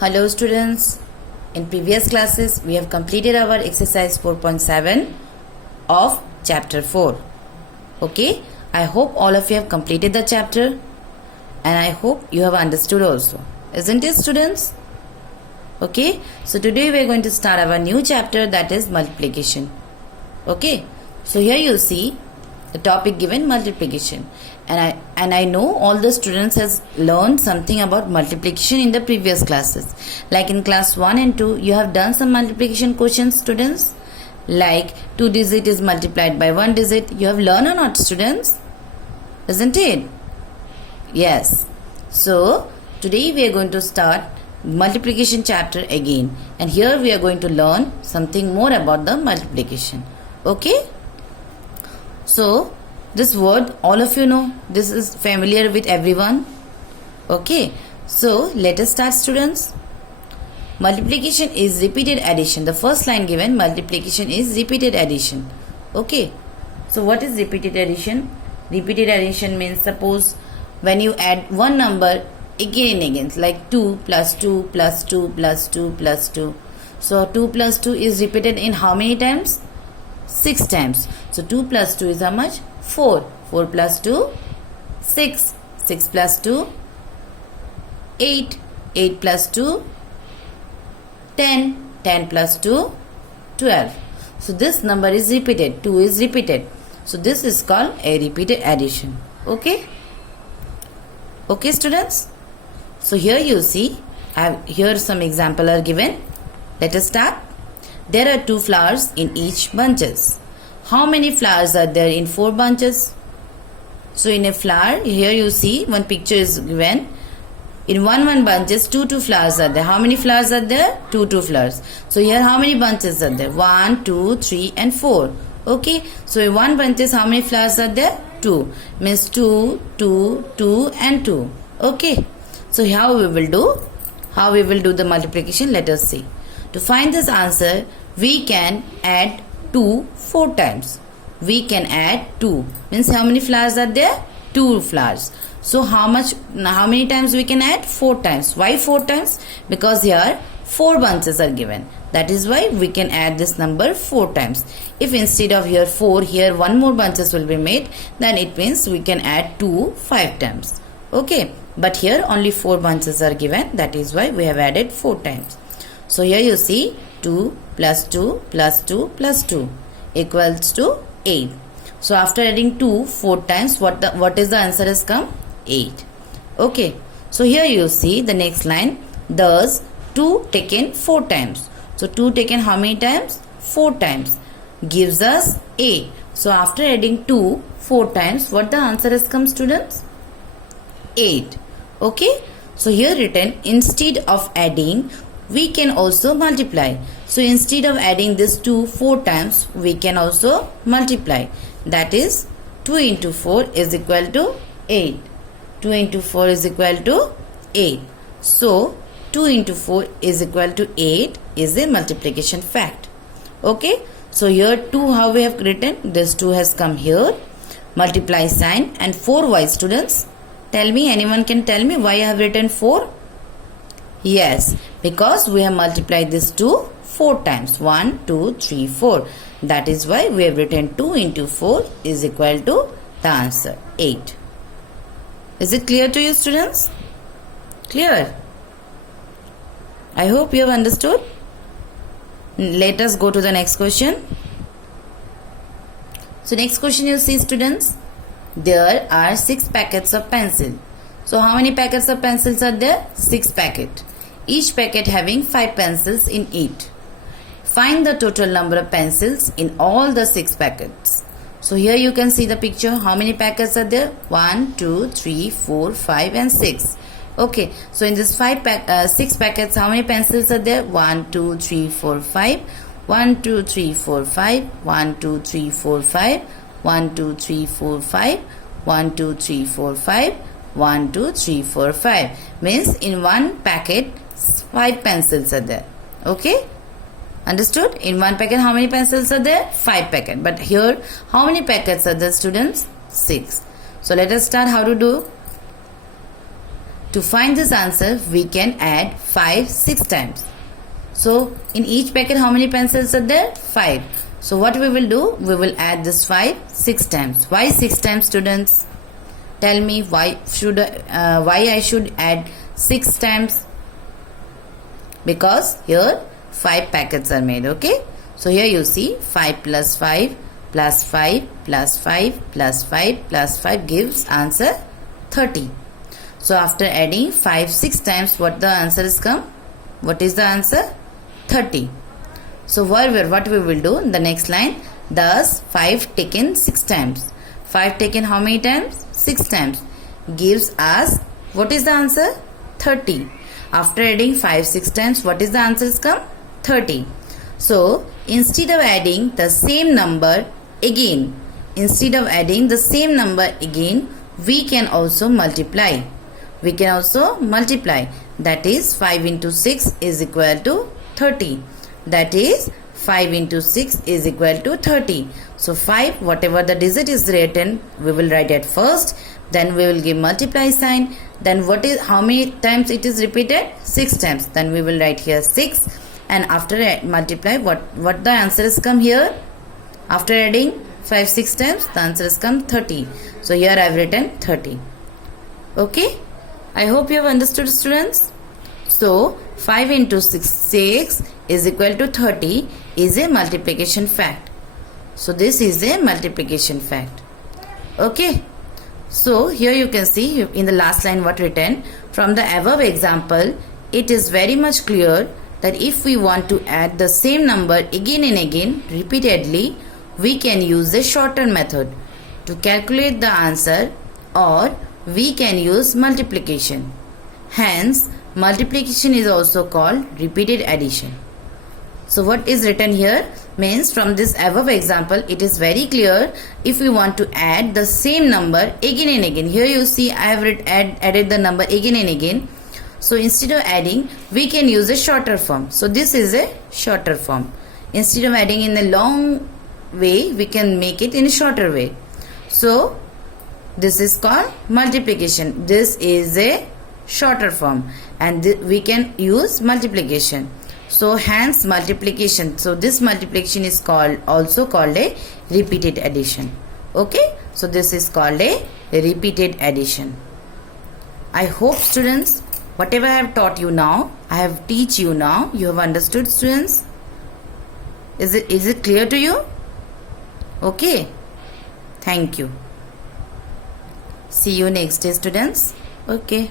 Hello students, in previous classes we have completed our exercise 4.7 of chapter 4. Okay, I hope all of you have completed the chapter and I hope you have understood also. Isn't it students? Okay, so today we are going to start our new chapter, that is multiplication. Okay, so here you see the topic given, multiplication, and I know all the students has learned something about multiplication in the previous classes. Like in class 1 and 2 you have done some multiplication questions, students, like 2 digit is multiplied by 1 digit. You have learned or not, students? Isn't it? Yes. So today we are going to start multiplication chapter again, and here we are going to learn something more about the multiplication. Okay, so this word all of you know, this is familiar with everyone. Okay, so let us start, students. Multiplication is repeated addition. The first line given, multiplication is repeated addition. Okay, so what is repeated addition? Repeated addition means, suppose when you add one number again and again, like 2 plus 2 plus 2 plus 2 plus 2. So 2 plus 2 is repeated in how many times? 6 times. So 2 plus 2 is how much? 4. 4 plus 2, 6. 6 plus 2, 8. 8 plus 2, 10. 10 plus 2, 12. So this number is repeated. 2 is repeated. So this is called a repeated addition. Okay? Okay, students? So here you see, here some example are given. Let us start. There are 2 flowers in each bunches. How many flowers are there in 4 bunches? So in a flower, here you see one picture is given. In one bunches, 2 flowers are there. How many flowers are there? 2 flowers. So here how many bunches are there? 1, 2, 3 and 4. Okay. So in one bunches, how many flowers are there? 2. Means 2, 2, 2 and 2. Okay. So how we will do? How we will do the multiplication? Let us see. To find this answer, we can add 2 4 times. We can add 2. Means how many flowers are there? 2 flowers. So how many times we can add? 4 times. Why 4 times? Because here 4 bunches are given. That is why we can add this number 4 times. If instead of here 4, here 1 more bunches will be made, then it means we can add 2 5 times. Okay. But here only 4 bunches are given. That is why we have added 4 times. So here you see 2 plus 2 plus 2 plus 2 equals to 8. So after adding 2 4 times, what is the answer has come? 8. Okay. So here you see the next line. Thus 2 taken 4 times. So 2 taken how many times? 4 times. Gives us 8. So after adding 2 4 times, what the answer has come, students? 8. Okay. So here written, instead of adding, we can also multiply. So instead of adding this 2 4 times, we can also multiply. That is 2 into 4 is equal to 8. 2 into 4 is equal to 8. So 2 into 4 is equal to 8 is a multiplication fact. Okay. So here 2, how we have written? This 2 has come here. Multiply sign, and 4 why, students? Tell me, anyone can tell me why I have written 4? Yes, because we have multiplied this 2 4 times. 1, 2, 3, 4. That is why we have written 2 into 4 is equal to the answer 8. Is it clear to you, students? Clear? I hope you have understood. Let us go to the next question. So next question you see, students. There are 6 packets of pencil. So how many packets of pencils are there? 6 packets. Each packet having 5 pencils in it. Find the total number of pencils in all the 6 packets. So here you can see the picture. How many packets are there? 1, 2, 3, 4, 5 and 6. Okay. So in this 6 packets, how many pencils are there? 1, 2, 3, 4, 5. 1, 2, 3, 4, 5. 1, 2, 3, 4, 5. 1, 2, 3, 4, 5. 1, 2, 3, 4, 5. 1, 2, 3, 4, 5. Means in one packet 5 pencils are there. Okay. Understood? In one packet how many pencils are there? 5 packets. But here how many packets are there, students? 6. So let us start how to do. To find this answer, we can add 5 6 times. So in each packet, how many pencils are there? 5. So what we will do? We will add this 5 6 times. Why 6 times, students? Tell me why I should add 6 times? Because here 5 packets are made. Okay. So here you see 5 plus 5 plus 5 plus 5 plus 5 plus 5 gives answer 30. So after adding 5 6 times, what the answer is come? What is the answer? 30. So what we will do in the next line? Thus 5 taken 6 times. 5 taken how many times? 6 times. Gives us, what is the answer? 30. After adding 5 6 times, what is the answer is come? 30. So instead of adding the same number again, we can also multiply. That is 5 into 6 is equal to 30. That is 5 into 6 is equal to 30. So 5, whatever the digit is written, we will write at first. Then we will give multiply sign. Then how many times it is repeated? 6 times. Then we will write here 6. And after multiply, what the answer is come here? After adding 5 6 times, the answer is come 30. So here I have written 30. Okay. I hope you have understood, students. So 5 into 6 is equal to 30 is a multiplication fact. So this is a multiplication fact. Okay. So here you can see in the last line what written. From the above example, it is very much clear that if we want to add the same number again and again repeatedly, we can use the shorter method to calculate the answer, or we can use multiplication. Hence, multiplication is also called repeated addition. So what is written here means, from this above example, it is very clear if we want to add the same number again and again. Here you see I have added the number again and again. So instead of adding, we can use a shorter form. So this is a shorter form. Instead of adding in a long way, we can make it in a shorter way. So this is called multiplication. This is a shorter form, and we can use multiplication. So hence multiplication. So this multiplication is also called a repeated addition. Okay. So this is called a repeated addition. I hope, students, whatever I have taught you now, I have teach you now, you have understood, students. Is it clear to you? Okay. Thank you. See you next day, students. Okay.